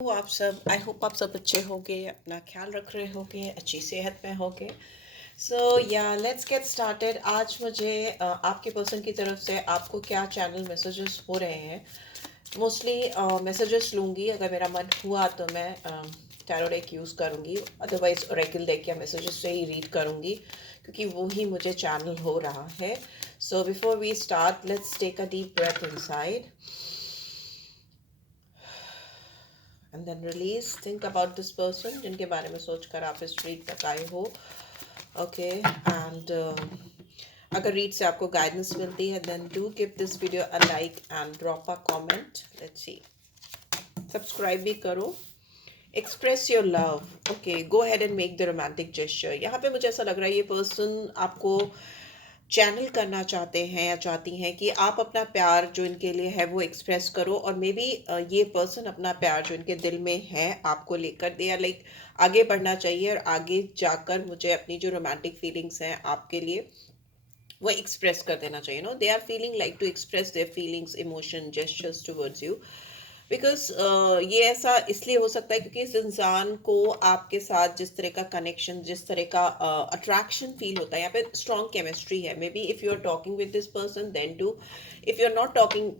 आप सब I hope आप सब अच्छे होंगे, अपना ख्याल रख रहे होंगे, अच्छी सेहत में होंगे। सो या लेट्स गेट स्टार्टेड। आज मुझे आपके पर्सन की तरफ से आपको क्या चैनल मैसेजेस हो रहे हैं। मोस्टली मैसेजेस लूँगी, अगर मेरा मन हुआ तो मैं टैरो डेक यूज़ करूँगी, अदरवाइज ओरेकल डेक या मैसेजेस से ही रीड करूँगी, क्योंकि वो ही मुझे चैनल हो रहा है। So before we start, let's take a deep breath inside and then release. Think about this person जिनके बारे में सोचकर आप इस रीड तक आए हो। ओके एंड अगर रीड से आपको गाइडेंस मिलती है then do give this video a like and drop a comment. Let's see, subscribe भी करो। Express your love. Okay, go ahead and make the romantic gesture. यहाँ पे मुझे ऐसा लग रहा है ये पर्सन आपको चैनल करना चाहते हैं या चाहती हैं कि आप अपना प्यार जो इनके लिए है वो एक्सप्रेस करो, और मे बी ये पर्सन अपना प्यार जो इनके दिल में है आपको लेकर दे आर लाइक आगे बढ़ना चाहिए, और आगे जाकर मुझे अपनी जो रोमांटिक फीलिंग्स हैं आपके लिए वो एक्सप्रेस कर देना चाहिए। No, they are feeling like to express their feelings, emotion, gestures towards you. Because ये ऐसा इसलिए हो सकता है क्योंकि इस इंसान को आपके साथ जिस तरह का कनेक्शन, जिस तरह का अट्रैक्शन फील होता है, यहाँ पे स्ट्रॉन्ग केमिस्ट्री है। Maybe if you are talking with this person then too, if you are not talking,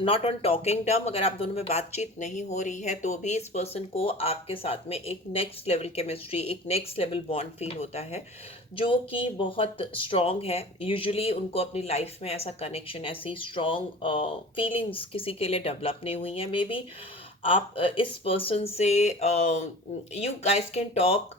not on talking term, अगर आप दोनों में बातचीत नहीं हो रही है तो भी इस पर्सन को आपके साथ में एक नेक्स्ट लेवल केमिस्ट्री, एक नेक्स्ट लेवल बॉन्ड फील होता है जो कि बहुत स्ट्रॉन्ग है। यूजुअली उनको अपनी लाइफ में ऐसा कनेक्शन, ऐसी स्ट्रॉन्ग फीलिंग्स किसी के लिए डेवलप नहीं हुई हैं। मे बी आप इस पर्सन से you guys can talk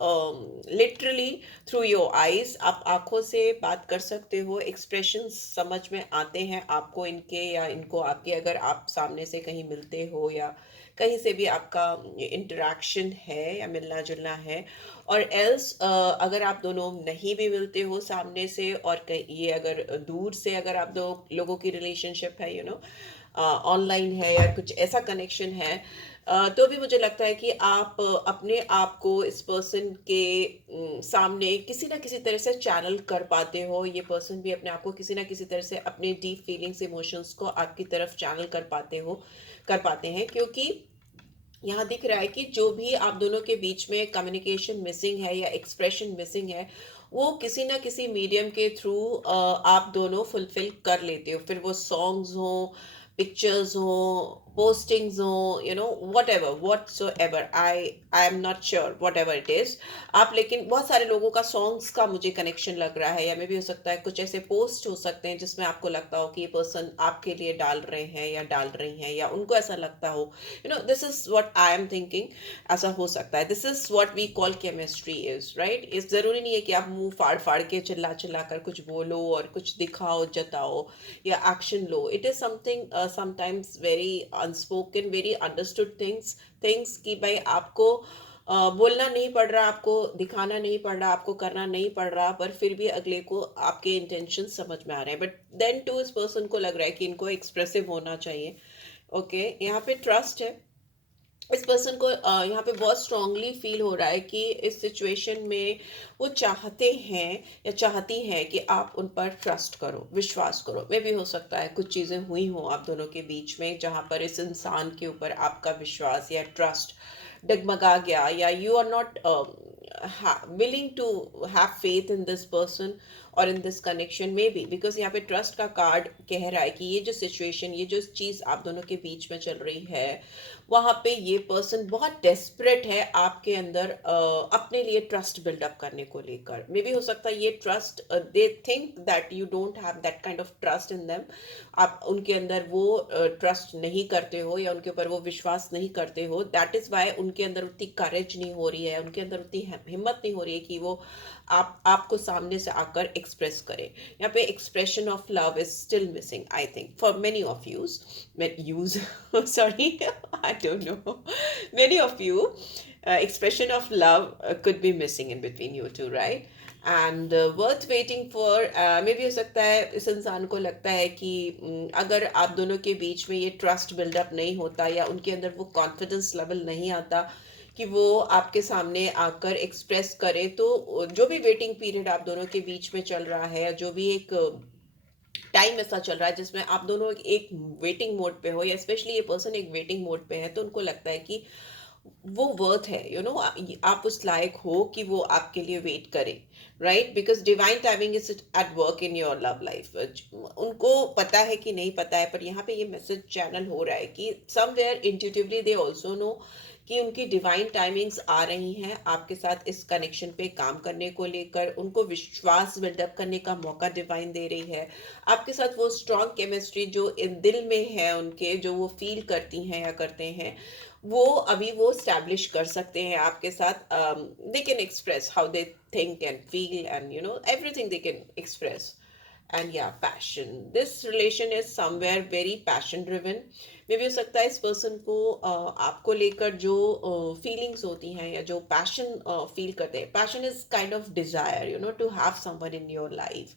literally through your eyes. आप आंखों से बात कर सकते हो, एक्सप्रेशंस समझ में आते हैं आपको इनके या इनको आपके, अगर आप सामने से कहीं मिलते हो या कहीं से भी आपका इंटरेक्शन है या मिलना जुलना है। और एल्स अगर आप दोनों नहीं भी मिलते हो सामने से, और ये अगर दूर से अगर आप दो लोगों की रिलेशनशिप है, यू नो ऑनलाइन है या कुछ ऐसा कनेक्शन है, तो भी मुझे लगता है कि आप अपने आप को इस पर्सन के सामने किसी ना किसी तरह से चैनल कर पाते हो। ये पर्सन भी अपने आप को किसी ना किसी तरह से अपने डीप फीलिंग्स, इमोशंस को आपकी तरफ चैनल कर पाते हैं, क्योंकि यहाँ दिख रहा है कि जो भी आप दोनों के बीच में कम्युनिकेशन मिसिंग है या एक्सप्रेशन मिसिंग है, वो किसी ना किसी मीडियम के थ्रू आप दोनों फुलफिल कर लेते हो। फिर वो सॉन्ग्स हो, पिक्चर्स हो, पोस्टिंग्स हो, you know what ever, what so ever, I am not sure, what ever it is आप। लेकिन बहुत सारे लोगों का सॉन्ग्स का मुझे कनेक्शन लग रहा है, या मे भी हो सकता है कुछ ऐसे पोस्ट हो सकते हैं जिसमें आपको लगता हो कि ये पर्सन आपके लिए डाल रहे हैं या डाल रही हैं, या उनको ऐसा लगता हो, you know this is what I am thinking. ऐसा हो सकता है। This is what we call chemistry is right. इस जरूरी नहीं है कि आप मुंह फाड़ फाड़ के चिल्ला चिल्ला कर कुछ बोलो और कुछ दिखाओ, जताओ या action low. It is something sometimes very unspoken, very understood things कि भाई आपको बोलना नहीं पड़ रहा, आपको दिखाना नहीं पड़ रहा, आपको करना नहीं पड़ रहा, पर फिर भी अगले को आपके इंटेंशन समझ में आ रहे हैं। बट देन टू इस पर्सन को लग रहा है कि इनको एक्सप्रेसिव होना चाहिए। ओके, यहाँ पे ट्रस्ट है। इस पर्सन को यहाँ पे बहुत स्ट्रांगली फील हो रहा है कि इस सिचुएशन में वो चाहते हैं या चाहती हैं कि आप उन पर ट्रस्ट करो, विश्वास करो। मे भी हो सकता है कुछ चीज़ें हुई हों आप दोनों के बीच में जहाँ पर इस इंसान के ऊपर आपका विश्वास या ट्रस्ट डगमगा गया, या you are not willing to have faith in this person और इन दिस कनेक्शन में भी, बिकॉज यहाँ पे ट्रस्ट का कार्ड कह रहा है कि ये जो सिचुएशन, ये जो चीज़ आप दोनों के बीच में चल रही है, वहाँ पे ये पर्सन बहुत डेस्परेट है आपके अंदर अपने लिए ट्रस्ट बिल्डअप करने को लेकर। मे बी हो सकता है ये trust, they think that you don't have that kind of trust in them. आप उनके अंदर वो ट्रस्ट नहीं करते हो या उनके ऊपर वो विश्वास नहीं करते हो। दैट इज़ वाई उनके अंदर उतनी करेज नहीं हो रही है, उनके अंदर उतनी हिम्मत नहीं हो रही है कि वो आपको सामने से आकर एक्सप्रेस करें। यहाँ पे expression of love is still missing, I think, for many of use sorry, I don't know, many of you, expression of love could be missing in between you two, right? And worth waiting for. मे भी हो सकता है इस इंसान को लगता है कि अगर आप दोनों के बीच में ये ट्रस्ट बिल्डअप नहीं होता या उनके अंदर वो कॉन्फिडेंस लेवल नहीं आता कि वो आपके सामने आकर एक्सप्रेस करे, तो जो भी वेटिंग पीरियड आप दोनों के बीच में चल रहा है, जो भी एक टाइम ऐसा चल रहा है जिसमें आप दोनों एक वेटिंग मोड पे हो, या स्पेशली ये पर्सन एक वेटिंग मोड पे है, तो उनको लगता है कि वो वर्थ है, आप उस लायक हो कि वो आपके लिए वेट करे, right? Because divine timing is at work in your love life. उनको पता है कि नहीं पता है, पर यहाँ पे ये मैसेज चैनल हो रहा है कि somewhere intuitively they also know कि उनकी डिवाइन टाइमिंग्स आ रही हैं आपके साथ इस कनेक्शन पे काम करने को लेकर। उनको विश्वास बिल्डअप करने का मौका डिवाइन दे रही है आपके साथ। वो स्ट्रॉन्ग केमिस्ट्री जो इन दिल में है उनके, जो वो फील करती हैं या करते हैं, वो अभी वो स्टैब्लिश कर सकते हैं आपके साथ। They can express how they think and feel, and everything they can express. And yeah, passion, this relation is somewhere very passion driven। मे भी हो सकता है इस पर्सन को आपको लेकर जो फीलिंग्स होती हैं या जो पैशन फील करते हैं, passion is kind of desire to have someone in your life,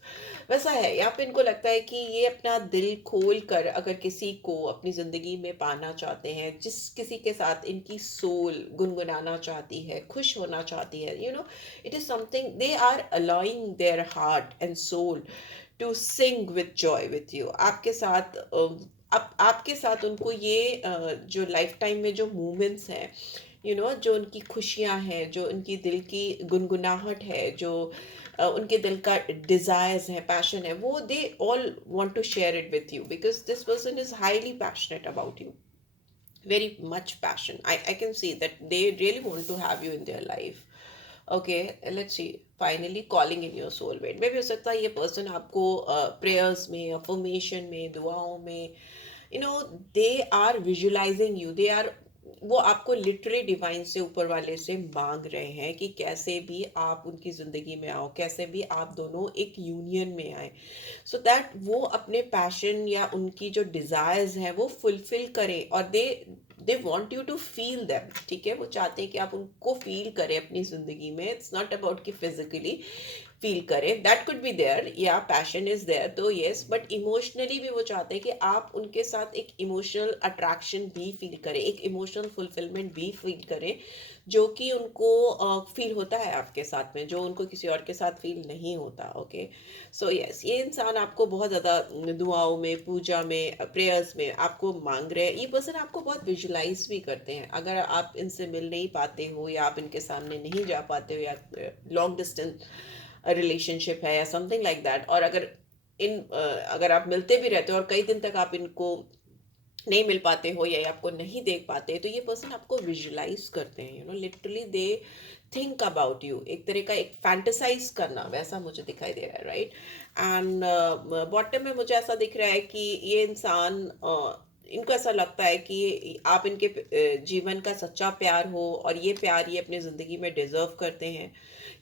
वैसा है। यहाँ पे इनको लगता है कि ये अपना दिल खोल कर अगर किसी को अपनी ज़िंदगी में पाना चाहते हैं, जिस किसी के साथ इनकी सोल गुनगुनाना चाहती है, खुश होना चाहती है, it is something they are allowing their heart and soul to sing with joy with you. आपके साथ आपके साथ उनको ये जो लाइफ टाइम में जो मोमेंट्स हैं, जो उनकी खुशियाँ हैं, जो उनकी दिल की गुनगुनाहट है, जो उनके दिल का डिज़ायर्स है, पैशन है, वो they all want to share it with you because this person is highly passionate about you, very much passion. I can see that they really want to have you in their life. Okay, let's see. Finally calling in your soulmate, maybe हो सकता है ये person आपको prayers में, affirmation में, दुआओं में, they are visualising you, they are, वो आपको लिटरली डिवाइन से, ऊपर वाले से मांग रहे हैं कि कैसे भी आप उनकी ज़िंदगी में आओ, कैसे भी आप दोनों एक यूनियन में आए, सो दैट वो अपने पैशन या उनकी जो डिज़ायर्स हैं वो फुलफिल करें। और they want you to feel them, ठीक है? वो चाहते हैं कि आप उनको फील करें अपनी ज़िंदगी में। इट्स नॉट अबाउट कि फिजिकली फील करें, दैट कुड बी देयर, या पैशन इज देयर तो येस, बट इमोशनली भी वो चाहते हैं कि आप उनके साथ एक इमोशनल अट्रैक्शन भी फील करें, एक इमोशनल फुलफिलमेंट भी फील करें, जो कि उनको फील होता है आपके साथ में, जो उनको किसी और के साथ फील नहीं होता। ओके, सो यस, ये इंसान आपको बहुत ज़्यादा दुआओं में, पूजा में, प्रेयर्स में आपको मांग रहे हैं। ये पर्सन आपको बहुत विजुलाइज भी करते हैं। अगर आप इनसे मिल नहीं पाते हो या आप इनके सामने नहीं जा पाते हो, या लॉन्ग डिस्टेंस रिलेशनशिप है या समथिंग लाइक दैट, और अगर आप मिलते भी रहते हो और कई दिन तक आप इनको नहीं मिल पाते हो या आपको नहीं देख पाते, तो ये पर्सन आपको विजुलाइज करते हैं, literally they think about you, एक तरह का एक फैंटेसाइज करना, वैसा मुझे दिखाई दे रहा है, राइट? एंड बॉटम में मुझे ऐसा दिख रहा है कि ये इंसान इनको ऐसा लगता है कि आप इनके जीवन का सच्चा प्यार हो, और ये प्यार ये अपनी ज़िंदगी में डिज़र्व करते हैं।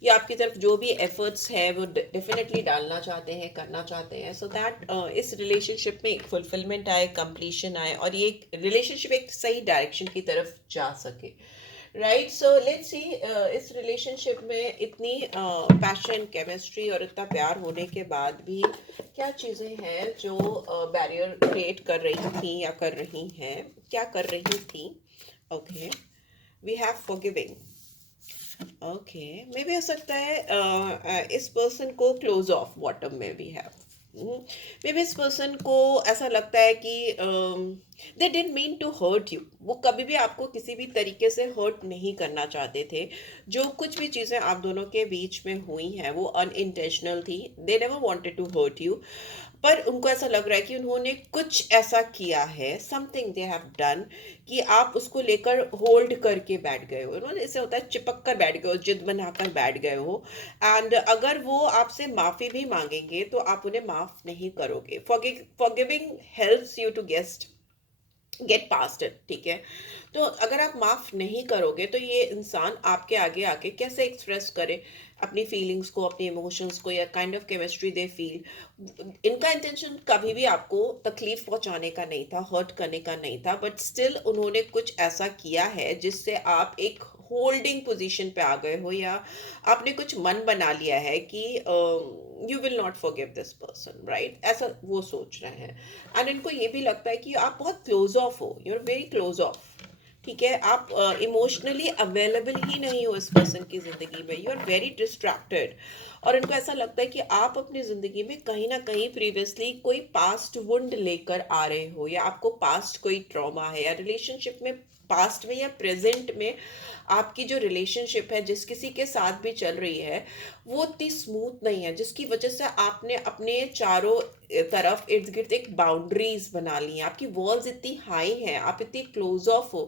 ये आपकी तरफ जो भी एफर्ट्स है वो डेफिनेटली डालना चाहते हैं, करना चाहते हैं, सो दैट इस रिलेशनशिप में एक फुलफिलमेंट आए, कंप्लीशन आए, और ये रिलेशनशिप एक सही डायरेक्शन की तरफ जा सके, राइट? सो लेट्स सी, इस रिलेशनशिप में इतनी पैशन, केमिस्ट्री और इतना प्यार होने के बाद भी क्या चीज़ें हैं जो बैरियर क्रिएट कर रही थी या कर रही हैं, क्या कर रही थी? Okay, we have forgiving. Okay, मे भी हो सकता है इस पर्सन को क्लोज ऑफ, बॉटम में भी है। मे बी इस पर्सन को ऐसा लगता है कि they didn't mean to hurt you, वो कभी भी आपको किसी भी तरीके से हर्ट नहीं करना चाहते थे। जो कुछ भी चीज़ें आप दोनों के बीच में हुई हैं वो अनइंटेंशनल थी, they never wanted to hurt you, पर उनको ऐसा लग रहा है कि उन्होंने कुछ ऐसा किया है, समथिंग दे हैव डन, कि आप उसको लेकर होल्ड करके बैठ गए हो, उन्होंने, ऐसे होता है चिपक कर बैठ गए हो, जिद बनाकर बैठ गए हो। एंड अगर वो आपसे माफ़ी भी मांगेंगे तो आप उन्हें माफ़ नहीं करोगे। Forgiving helps you to get past it, ठीक है? तो अगर आप माफ़ नहीं करोगे तो ये इंसान आपके आगे आके कैसे एक्सप्रेस करे अपनी फीलिंग्स को, अपने इमोशंस को, या kind of chemistry they feel. इनका इंटेंशन कभी भी आपको तकलीफ पहुंचाने का नहीं था, हर्ट करने का नहीं था, बट स्टिल उन्होंने कुछ ऐसा किया है जिससे आप एक होल्डिंग पोजीशन पे आ गए हो, या आपने कुछ मन बना लिया है कि you will not forgive this person, right? ऐसा वो सोच रहे हैं। एंड इनको ये भी लगता है कि आप बहुत क्लोज ऑफ हो, you are very close off, ठीक है? आप इमोशनली अवेलेबल ही नहीं हो इस पर्सन की ज़िंदगी में, यू आर वेरी डिस्ट्रैक्टेड। और इनको ऐसा लगता है कि आप अपनी ज़िंदगी में कहीं ना कहीं प्रीवियसली कोई पास्ट वुंड लेकर आ रहे हो, या आपको पास्ट कोई ट्रॉमा है, या रिलेशनशिप में पास्ट में या प्रेजेंट में आपकी जो रिलेशनशिप है जिस किसी के साथ भी चल रही है वो उतनी स्मूथ नहीं है, जिसकी वजह से आपने अपने चारों तरफ इर्द गिर्द एक बाउंड्रीज बना ली हैं, आपकी वॉल्स इतनी हाई हैं, आप इतनी क्लोज ऑफ हो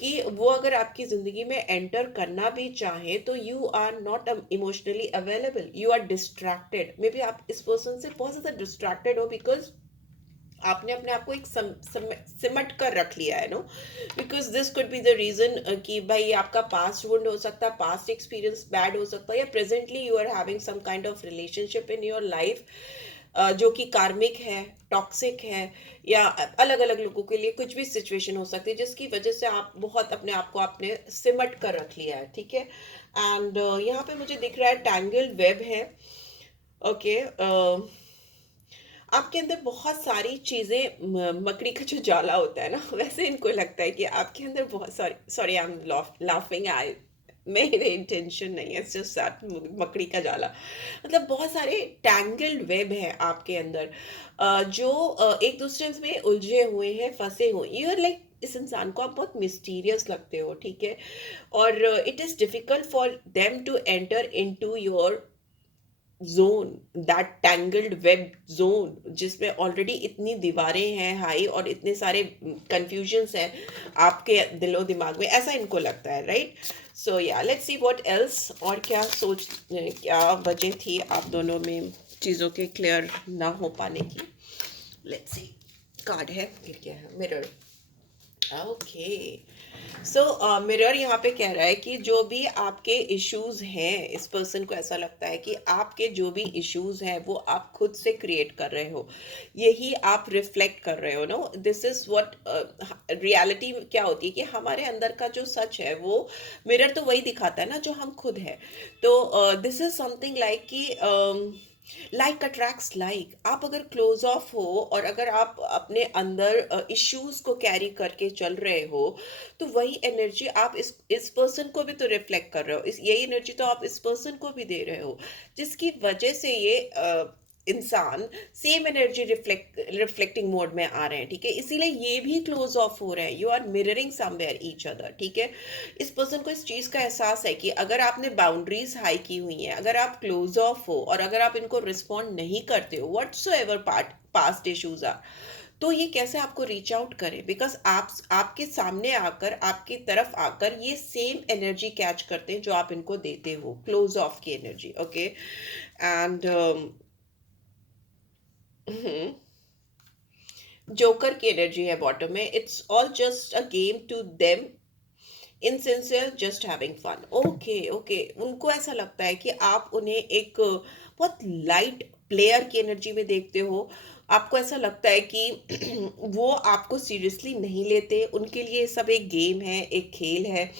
कि वो अगर आपकी जिंदगी में एंटर करना भी चाहे तो you are not emotionally available, you are distracted. Maybe आप इस पर्सन से बहुत ज़्यादा डिस्ट्रैक्टेड हो बिकॉज आपने अपने आप को एक सिमट कर रख लिया है no, because this could be the reason कि भाई आपका पास्ट वुंड हो सकता है, पास्ट एक्सपीरियंस बैड हो सकता है, या presently you are having some kind of relationship in your life जो कि कार्मिक है, टॉक्सिक है, या अलग अलग लोगों के लिए कुछ भी सिचुएशन हो सकती है जिसकी वजह से आप बहुत अपने आप को आपने सिमट कर रख लिया है, ठीक है। एंड यहाँ पे मुझे दिख रहा है टैंगल वेब है। ओके, आपके अंदर बहुत सारी चीजें मकड़ी का जो जाला होता है ना वैसे इनको लगता है कि आपके अंदर बहुत sorry sorry I am laughing, I मेरे इंटेंशन नहीं है, सिर्फ साथ मकड़ी का जाला, मतलब बहुत सारे टैंगल्ड वेब है आपके अंदर जो एक दूसरे में उलझे हुए हैं, फंसे हुए, यू आर लाइक इस इंसान को आप बहुत मिस्टीरियस लगते हो, ठीक है। और it is difficult for them to enter into your zone, that tangled web zone जिसमें ऑलरेडी इतनी दीवारें हैं हाई और इतने सारे कंफ्यूजन्स हैं आपके दिलो दिमाग में, ऐसा इनको लगता है, राइट। सो या लेट्स सी व्हाट एल्स, और क्या सोच, क्या वजह थी आप दोनों में चीज़ों के क्लियर ना हो पाने की। लेट्स सी, कार्ड है, गिर गया है, मिरर। ओके, सो मिरर यहाँ पे कह रहा है कि जो भी आपके इश्यूज हैं, इस पर्सन को ऐसा लगता है कि आपके जो भी इश्यूज हैं वो आप खुद से क्रिएट कर रहे हो, यही आप रिफ्लेक्ट कर रहे हो। No, this is what reality क्या होती है कि हमारे अंदर का जो सच है वो मिरर तो वही दिखाता है ना जो हम खुद है। तो दिस इज समथिंग लाइक कि लाइक अट्रैक्ट्स लाइक, आप अगर क्लोज ऑफ हो और अगर आप अपने अंदर इश्यूज को कैरी करके चल रहे हो तो वही एनर्जी आप इस पर्सन को भी तो रिफ्लेक्ट कर रहे हो, इस यही एनर्जी तो आप इस पर्सन को भी दे रहे हो, जिसकी वजह से ये इंसान सेम एनर्जी रिफ्लेक्टिंग मोड में आ रहे हैं, ठीक है। इसीलिए ये भी क्लोज ऑफ हो रहे हैं, you are mirroring somewhere each other, ठीक है। इस पर्सन को इस चीज का एहसास है कि अगर आपने बाउंड्रीज हाई की हुई हैं, अगर आप क्लोज ऑफ हो और अगर आप इनको रिस्पॉन्ड नहीं करते हो व्हाटसोएवर पास्ट इश्यूज आर, तो ये कैसे आपको रीच आउट करे, बिकॉज आप आपके सामने आकर आपकी तरफ आकर ये सेम एनर्जी कैच करते हैं जो आप इनको देते हो, क्लोज ऑफ की एनर्जी। ओके, एंड जोकर की एनर्जी है बॉटम में, it's all just a game to them, insincere, just having fun. Okay okay, उनको ऐसा लगता है कि आप उन्हें एक बहुत लाइट प्लेयर की एनर्जी में देखते हो, आपको ऐसा लगता है कि वो आपको सीरियसली नहीं लेते, उनके लिए सब एक गेम है, एक खेल है।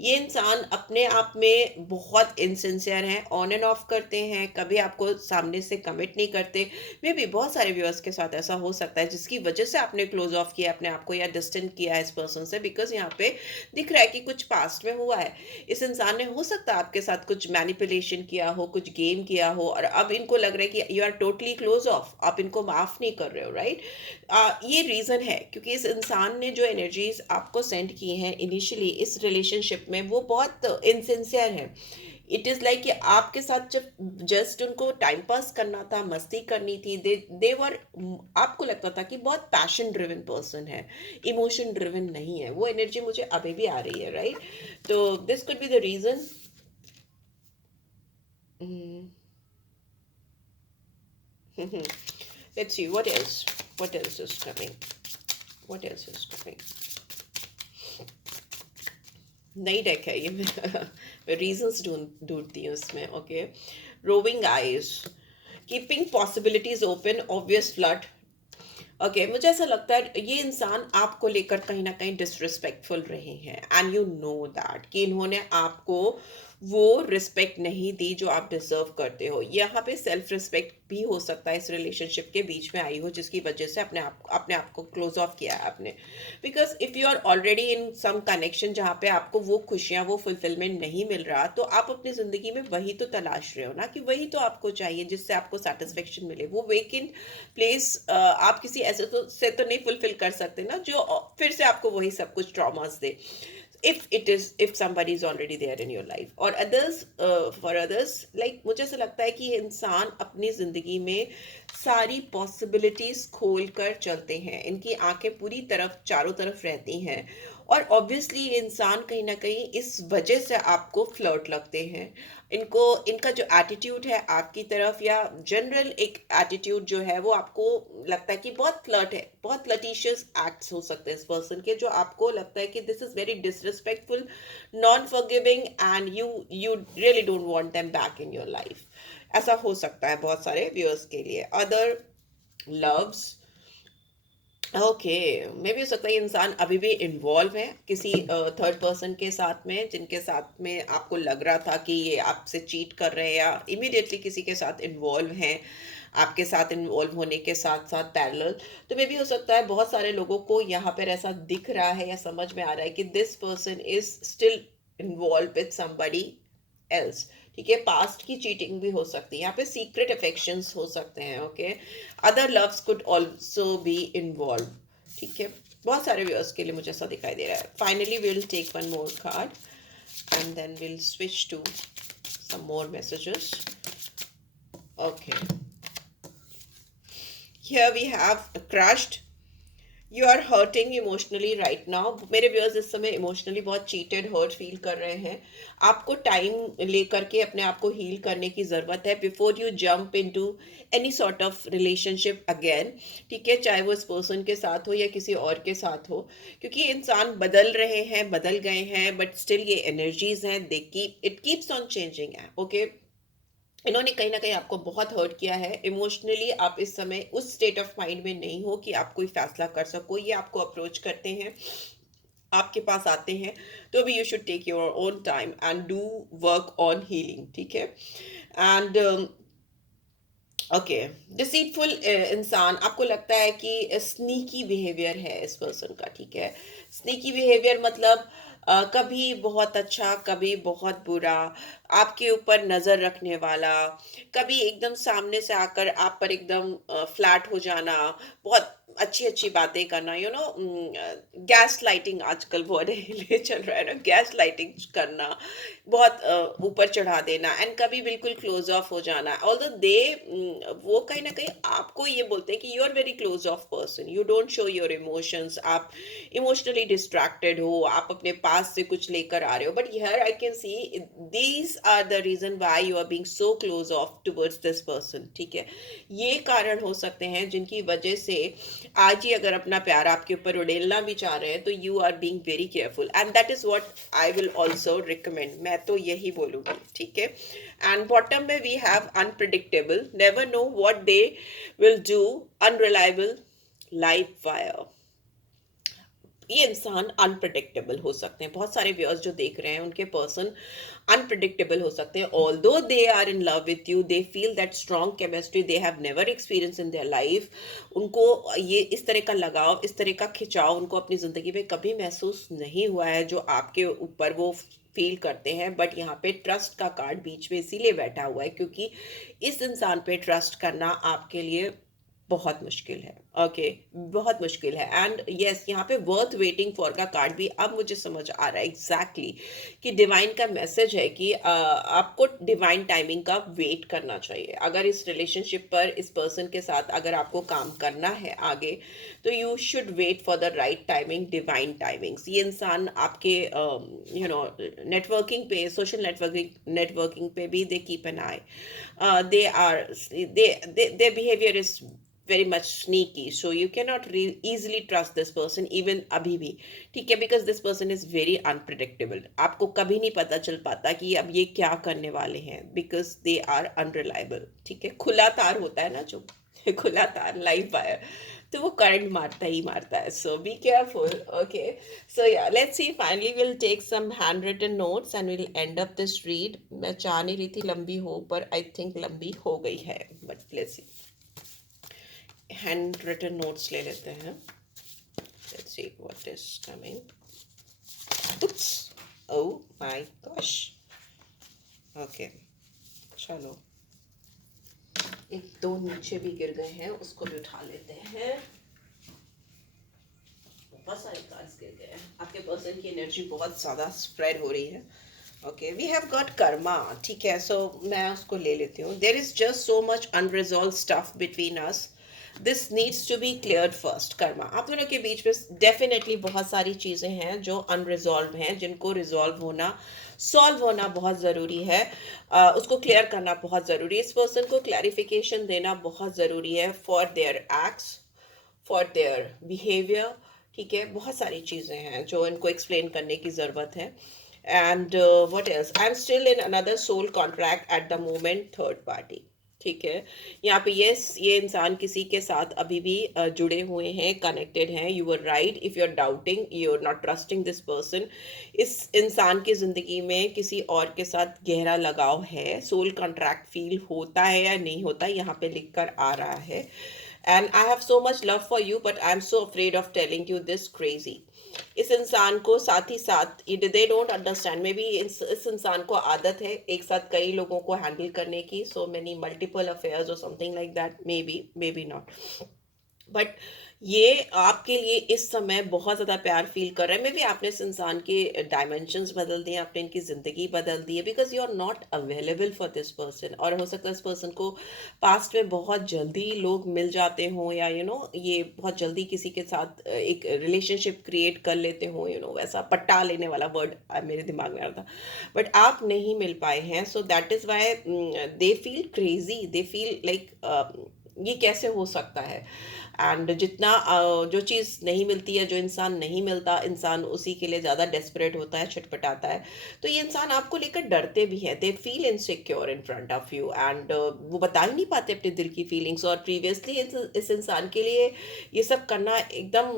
ये इंसान अपने आप में बहुत इनसिंसियर हैं, ऑन एंड ऑफ करते हैं, कभी आपको सामने से कमिट नहीं करते। मे भी बहुत सारे व्यूअर्स के साथ ऐसा हो सकता है जिसकी वजह से आपने क्लोज ऑफ किया अपने आप को या डिस्टेंट किया है इस पर्सन से, बिकॉज यहाँ पे दिख रहा है कि कुछ पास्ट में हुआ है, इस इंसान ने हो सकता है आपके साथ कुछ मैनिपुलेशन किया हो, कुछ गेम किया हो, और अब इनको लग रहा है कि you are totally close off, आप इनको माफ नहीं कर रहे हो, राइट। ये रीजन है क्योंकि इस इंसान ने जो एनर्जीज आपको सेंड की हैं इनिशियली इस रिलेशनशिप में वो बहुत इनसिंसियर है। इट इज लाइक कि आपके साथ जब जस्ट उनको टाइम पास करना था, मस्ती करनी थी, दे वर, आपको लगता था कि बहुत पैशन ड्रिवन पर्सन है, इमोशन ड्रिवन नहीं है, वो एनर्जी मुझे अभी भी आ रही है, राइट। तो this could be the reason. Let's see what else. What else is coming? What else is coming? नई डेक है ये, मैं रीजंस ढूंढती हूँ इसमें। Okay, roving eyes, keeping possibilities open, obvious flood. Okay, मुझे ऐसा लगता है ये इंसान आपको लेकर कहीं ना कहीं डिसरिस्पेक्टफुल रहे हैं, एंड यू नो दैट कि इन्होंने आपको वो रिस्पेक्ट नहीं दी जो आप डिजर्व करते हो। यहाँ पे सेल्फ रिस्पेक्ट भी हो सकता है इस रिलेशनशिप के बीच में आई हो जिसकी वजह से अपने आप को क्लोज ऑफ किया है आपने, because if you are already in some connection जहाँ पे आपको वो खुशियाँ, वो फुलफिलमेंट नहीं मिल रहा, तो आप अपनी जिंदगी में वही तो तलाश रहे हो ना, कि वही तो आपको चाहिए जिससे आपको सेटिस्फेक्शन मिले, वो वेकेंट प्लेस आप किसी ऐसे तो से तो नहीं फुलफिल कर सकते ना जो फिर से आपको वही सब कुछ traumas they, if somebody is already there in your life. और others, for others, like मुझे ऐसा लगता है कि ये इंसान अपनी जिंदगी में सारी पॉसिबिलिटीज खोल कर चलते हैं, इनकी आंखें पूरी तरफ चारों तरफ रहती हैं, और ऑब्वियसली ये इंसान कहीं ना कहीं इस वजह से आपको फ्लर्ट लगते हैं। इनको, इनका जो एटीट्यूड है आपकी तरफ, या जनरल एक एटीट्यूड जो है वो आपको लगता है कि बहुत फ्लर्ट है, बहुत फ्लर्टिशियस एक्ट्स हो सकते हैं इस पर्सन के, जो आपको लगता है कि this is very disrespectful, non forgiving, and you you really don't want them back in your life. ऐसा हो सकता है बहुत सारे व्यूअर्स के लिए। अदर लव्स, ओके, मे भी हो सकता है ये इंसान अभी भी इन्वॉल्व है किसी थर्ड पर्सन के साथ में, जिनके साथ में आपको लग रहा था कि ये आपसे चीट कर रहे हैं, या इमीडिएटली किसी के साथ इन्वॉल्व हैं, आपके साथ इन्वॉल्व होने के साथ साथ पैरेलल। तो मे भी हो सकता है बहुत सारे लोगों को यहाँ पर ऐसा दिख रहा है या समझ में आ रहा है कि this person is still involve with somebody else. ठीक है, पास्ट की चीटिंग भी हो सकती है यहाँ पे, सीक्रेट अफेक्शंस हो सकते हैं। Okay, other loves could also be involve. ठीक है, बहुत सारे व्यूअर्स के लिए मुझे ऐसा दिखाई दे रहा है। Finally will take one more card and then will switch to some more messages. Okay, here we have crushed, you are hurting emotionally right now. मेरे व्यूअर्स इस समय इमोशनली बहुत चीटेड, हर्ट फील कर रहे हैं। आपको टाइम लेकर के अपने आप को हील करने की ज़रूरत है before you jump into any sort of relationship again. ठीक है, चाहे वो इस पर्सन के साथ हो या किसी और के साथ हो, क्योंकि ये इंसान बदल रहे हैं, बदल गए हैं, बट स्टिल ये एनर्जीज हैं, they keep it keeps on changing है। ओके, इन्होंने कहीं ना कहीं आपको बहुत हर्ट किया है इमोशनली। आप इस समय उस स्टेट ऑफ माइंड में नहीं हो कि आप कोई फैसला कर सको। ये आपको अप्रोच करते हैं, आपके पास आते हैं, तो भी you should take your own time and do work on healing. ठीक है, एंड ओके, डिसीटफुल इंसान, आपको लगता है कि स्नीकी बिहेवियर है इस पर्सन का। ठीक है, स्नीकी बिहेवियर मतलब कभी बहुत अच्छा, कभी बहुत बुरा, आपके ऊपर नजर रखने वाला, कभी एकदम सामने से आकर आप पर एकदम फ्लैट हो जाना, बहुत अच्छी अच्छी बातें करना, यू नो, गैस लाइटिंग आजकल बहुत लिए चल रहा है ना, गैस लाइटिंग करना, बहुत ऊपर चढ़ा देना, एंड कभी बिल्कुल क्लोज ऑफ हो जाना। ऑल्दो दे, वो कहीं ना कहीं आपको ये बोलते हैं कि you are very close off person, you don't show your emotions, आप इमोशनली डिस्ट्रैक्टेड हो, आप अपने पास से कुछ लेकर आ रहे हो, but here I can see these are the reason why you are being so close off towards this person. ठीक है, ये कारण हो सकते हैं जिनकी वजह से आज ही अगर अपना प्यार आपके ऊपर उड़ेलना भी चाह रहे हैं, तो you are being very careful, and that is what I will also recommend. मैं तो यही बोलूंगी। ठीक है, एंड बॉटम में we have unpredictable, never know what they will do, unreliable, live wire. ये इंसान अनप्रडिक्टेबल हो सकते हैं। बहुत सारे व्यूअर्स जो देख रहे हैं उनके पर्सन अनप्रडिक्टेबल हो सकते हैं। Although they are in love with you, they feel that strong chemistry they have never experience in their life. उनको ये इस तरह का लगाव, इस तरह का खिंचाव उनको अपनी ज़िंदगी में कभी महसूस नहीं हुआ है जो आपके ऊपर वो फील करते हैं। बट यहाँ पे ट्रस्ट का कार्ड बीच में इसीलिए बैठा हुआ है क्योंकि इस इंसान पे ट्रस्ट करना आपके लिए बहुत मुश्किल है। ओके, बहुत मुश्किल है। एंड यस, यहाँ पे वर्थ वेटिंग फॉर का कार्ड भी अब मुझे समझ आ रहा है एग्जैक्टली कि डिवाइन का मैसेज है कि आपको डिवाइन टाइमिंग का वेट करना चाहिए। अगर इस रिलेशनशिप पर, इस पर्सन के साथ अगर आपको काम करना है आगे, तो you should wait for the right timing, divine timings. ये इंसान आपके यू नो नेटवर्किंग पे, सोशल नेटवर्किंग पे भी they keep an eye, they are their behavior is very much sneaky, so you cannot easily trust this person even abhi bhi। ठीक है, because this person is very unpredictable, आपको कभी नहीं पता चल पाता कि अब ये क्या करने वाले हैं, because they are unreliable। ठीक है, खुला तार होता है ना जो खुला तार, लाइव वायर, तो वो करंट मारता ही मारता है। So be careful. Okay, so या let's see, finally will take some hand written notes and will end up this read. मैं चाह नहीं रही थी लंबी हो, पर आई थिंक लंबी हो गई है, but let's see, hand written notes ले लेते हैं। Let's see what is coming. Oops, oh my gosh. Okay, चलो, एक दो नीचे भी गिर गए हैं, उसको भी उठा लेते हैं। बहुत सारे कार्ड्स गिर गए हैं, आपके पर्सन की एनर्जी बहुत ज़्यादा स्प्रेड हो रही है। Okay, we have got karma, ठीक है, सो मैं उसको ले लेती हूँ। There is just so much unresolved stuff between us, this needs to be cleared first. Karma, आप दोनों के बीच में डेफिनेटली बहुत सारी चीज़ें हैं जो अनरिजॉल्व हैं, जिनको रिजॉल्व होना, सॉल्व होना बहुत ज़रूरी है। उसको क्लियर करना बहुत ज़रूरी है। इस पर्सन को क्लैरिफिकेशन देना बहुत ज़रूरी है for their acts, for their behaviour, ठीक है, बहुत सारी चीज़ें हैं जो इनको एक्सप्लेन करने की ज़रूरत है। And what else, I am still in another soul contract at the moment, third party, ठीक है। यहाँ पे यस, ये इंसान किसी के साथ अभी भी जुड़े हुए हैं, कनेक्टेड हैं। You are right if you are doubting, you are not trusting this person. इस इंसान की ज़िंदगी में किसी और के साथ गहरा लगाव है, सोल कॉन्ट्रैक्ट फील होता है या नहीं होता, यहाँ पे लिख कर आ रहा है। And I have so much love for you but I am so afraid of telling you this crazy. इस इंसान को साथ ही साथ, they don't understand, may be इस इंसान को आदत है एक साथ कई लोगों को हैंडल करने की, सो मेनी मल्टीपल अफेयर्स और something like that, may be not, but ये आपके लिए इस समय बहुत ज़्यादा प्यार फील कर रहे हैं। मे बी आपने इस इंसान के डायमेंशंस बदल दिए, आपने इनकी ज़िंदगी बदल दी है, because you are not available for this person. और हो सकता है इस पर्सन को पास्ट में बहुत जल्दी लोग मिल जाते हों, या ये बहुत जल्दी किसी के साथ एक रिलेशनशिप क्रिएट कर लेते हों, वैसा पट्टा लेने वाला वर्ड मेरे दिमाग में आ रहा था, बट आप नहीं मिल पाए हैं। So that is why they feel crazy, they feel like ये कैसे हो सकता है। एंड जितना जो चीज़ नहीं मिलती है, जो इंसान नहीं मिलता, इंसान उसी के लिए ज़्यादा डेस्परेट होता है, छटपटाता है। तो ये इंसान आपको लेकर डरते भी हैं, they feel insecure in front of you, and वो बता ही नहीं पाते अपने दिल की फीलिंग्स। और प्रीवियसली इस इंसान के लिए ये सब करना एकदम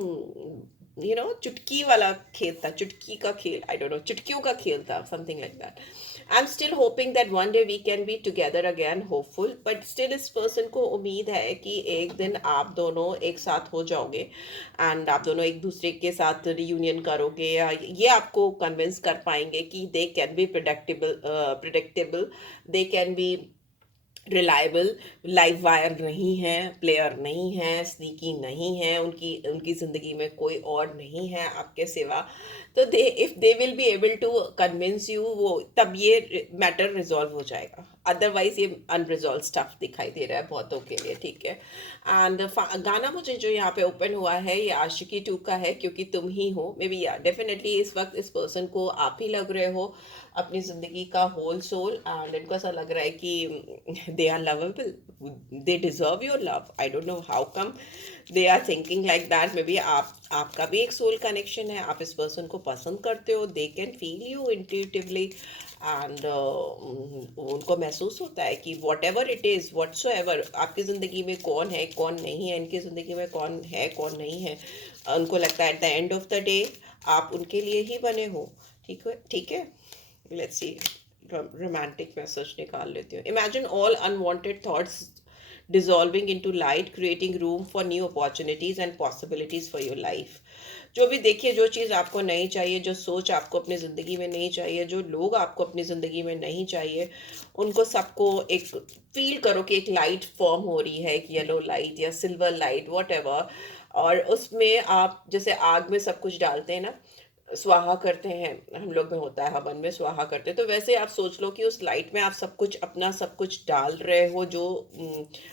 चुटकी वाला खेल था, चुटकी का खेल, आई डोंट नो, चुटकियों का खेल था, something like that. I am still hoping that one day we can be together again, hopeful, but still इस पर्सन को उम्मीद है कि एक दिन आप दोनों एक साथ हो जाओगे, एंड आप दोनों एक दूसरे के साथ रियूनियन करोगे, या ये आपको कन्विंस कर पाएंगे कि they can be predictable, they can be reliable, live wire नहीं है, प्लेयर नहीं है, स्नीकी नहीं है, उनकी उनकी ज़िंदगी में कोई और नहीं है आपके सिवा। तो they, if they will be able to convince you, वो तब ये मैटर रिजॉल्व हो जाएगा। अदरवाइज ये अनरिजॉल्व स्टफ दिखाई दे रहा है बहुतों के लिए, ठीक है। एंड गाना मुझे जो यहाँ पे ओपन हुआ है, ये आशिकी 2 का है, क्योंकि तुम ही हो। मे बी या डेफिनेटली इस वक्त इस पर्सन को आप ही लग रहे हो अपनी ज़िंदगी का होल सोल, एंड इनको ऐसा लग रहा है कि they are lovable, they deserve your love. I don't know how come they are thinking like that. Maybe आपका भी एक सोल कनेक्शन है, आप इस पर्सन को पसंद करते हो, they can feel you intuitively, and उनको महसूस होता है कि whatever it is, whatsoever आपकी ज़िंदगी में कौन है कौन नहीं है, इनकी ज़िंदगी में कौन है कौन नहीं है, उनको लगता है at the end of the day आप उनके लिए ही बने हो, ठीक है, ठीक है। लेट्स सी, रोमांटिक मैसेज निकाल लेती हूँ। Imagine all unwanted thoughts dissolving into light, creating room for new opportunities and possibilities for your life। जो भी देखिए, जो चीज़ आपको नहीं चाहिए, जो सोच आपको अपनी ज़िंदगी में नहीं चाहिए, जो लोग आपको अपनी ज़िंदगी में नहीं चाहिए, उनको सबको एक फील करो कि एक लाइट फॉर्म हो रही है, एक येलो लाइट या सिल्वर लाइट, वॉट एवर। और उसमें आप जैसे आग में सब कुछ डालते हैं ना, स्वाहा करते हैं, हम लोग में होता है हवन में स्वाहा करते हैं, तो वैसे आप सोच लो कि उस लाइट में आप सब कुछ, अपना सब कुछ डाल रहे हो जो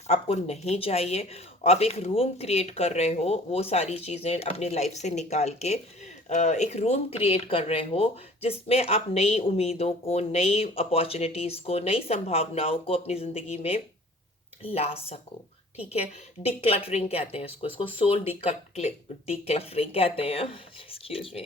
आपको नहीं चाहिए। आप एक रूम क्रिएट कर रहे हो, वो सारी चीज़ें अपनी लाइफ से निकाल के एक रूम क्रिएट कर रहे हो, जिसमें आप नई उम्मीदों को, नई अपॉर्चुनिटीज़ को, नई संभावनाओं को अपनी ज़िंदगी में ला सको, ठीक है। डिक्लटरिंग कहते हैं इसको, सोल डिक्लटरिंग कहते हैं, एक्सक्यूज मी,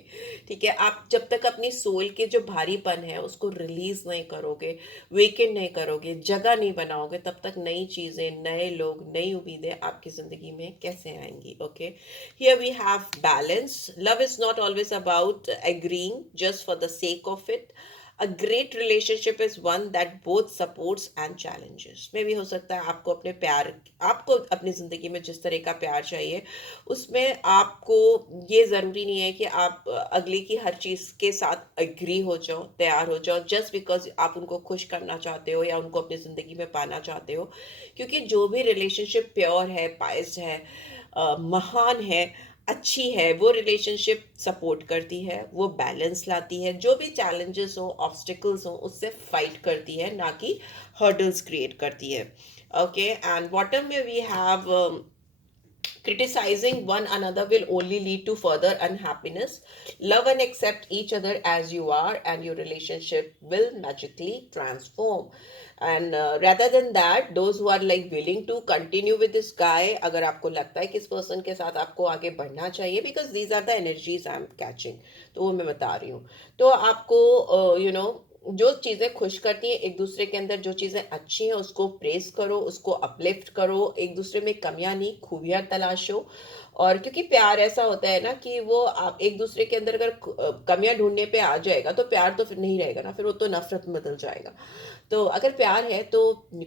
ठीक है। आप जब तक अपनी सोल के जो भारीपन है उसको रिलीज नहीं करोगे, वेकेंड नहीं करोगे, जगह नहीं बनाओगे, तब तक नई चीज़ें, नए लोग, नई उम्मीदें आपकी ज़िंदगी में कैसे आएंगी। Okay, here we have balance. Love is not always about agreeing just for the sake of it. A great relationship is one that both supports and challenges। में भी हो सकता है आपको अपने प्यार, आपको अपनी ज़िंदगी में जिस तरह का प्यार चाहिए, उसमें आपको ये ज़रूरी नहीं है कि आप अगले की हर चीज़ के साथ एग्री हो जाओ, तैयार हो जाओ, जस्ट बिकॉज आप उनको खुश करना चाहते हो या उनको अपनी ज़िंदगी में पाना चाहते हो। क्योंकि जो भी रिलेशनशिप प्योर है, पायस है, महान है, अच्छी है, वो रिलेशनशिप सपोर्ट करती है, वो बैलेंस लाती है, जो भी चैलेंजेस हो, ऑब्स्टिकल्स हो, उससे फाइट करती है, ना कि हर्डल्स क्रिएट करती है. ओके, एंड बॉटम में we have criticizing one another will only lead to further unhappiness. Love and accept each other as you are, and your relationship will magically transform. And rather than that, those who are like willing to continue with this guy, अगर आपको लगता है कि इस person के साथ आपको आगे बढ़ना चाहिए, because these are the energies I'm catching, तो वो मैं बता रही हूँ. तो आपको जो चीज़ें खुश करती हैं एक दूसरे के अंदर, जो चीज़ें अच्छी हैं उसको प्रेस करो, उसको अपलिफ्ट करो, एक दूसरे में कमियां नहीं खूबियां तलाशो. और क्योंकि प्यार ऐसा होता है ना कि वो आप एक दूसरे के अंदर अगर कमियां ढूंढने पे आ जाएगा तो प्यार तो फिर नहीं रहेगा ना, फिर वो तो नफरत में बदल जाएगा. तो अगर प्यार है तो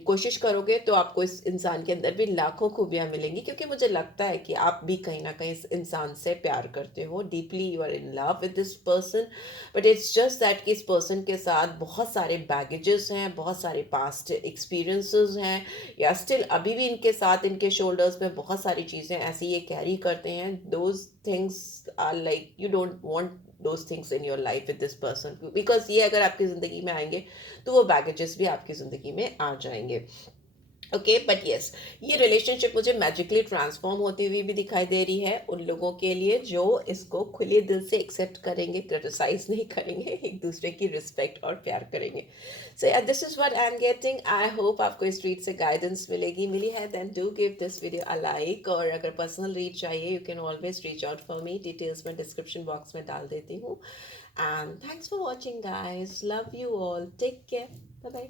कोशिश करोगे तो आपको इस इंसान के अंदर भी लाखों खूबियां मिलेंगी, क्योंकि मुझे लगता है कि आप भी कहीं ना कहीं इस इंसान से प्यार करते हो, deeply you are in love with this person. But it's just that कि इस पर्सन के साथ बहुत सारे बैगेजेस हैं, बहुत सारे पास्ट एक्सपीरियंसेस हैं, या स्टिल अभी भी इनके साथ इनके शोल्डर्स में बहुत सारी चीज़ें ऐसी ये कैरी करते हैं. Those things are like you don't want those things in your life with this person, because ये अगर आपकी ज़िंदगी में आएंगे तो वो बैगेजेस भी आपकी ज़िंदगी में आ जाएंगे. ओके, बट यस, ये रिलेशनशिप मुझे मैजिकली ट्रांसफॉर्म होती हुई भी दिखाई दे रही है उन लोगों के लिए जो इसको खुले दिल से एक्सेप्ट करेंगे, क्रिटिसाइज नहीं करेंगे, एक दूसरे की रिस्पेक्ट और प्यार करेंगे. So yeah this is what I am getting. I hope आपको इस रीड से गाइडेंस मिलेगी. मिली है then do give this video a like, और अगर पर्सनल रीड चाहिए you can always reach out for me. Details मैं डिस्क्रिप्शन बॉक्स में डाल देती हूँ. And thanks for watching guys. Love you all. Take care. Bye bye.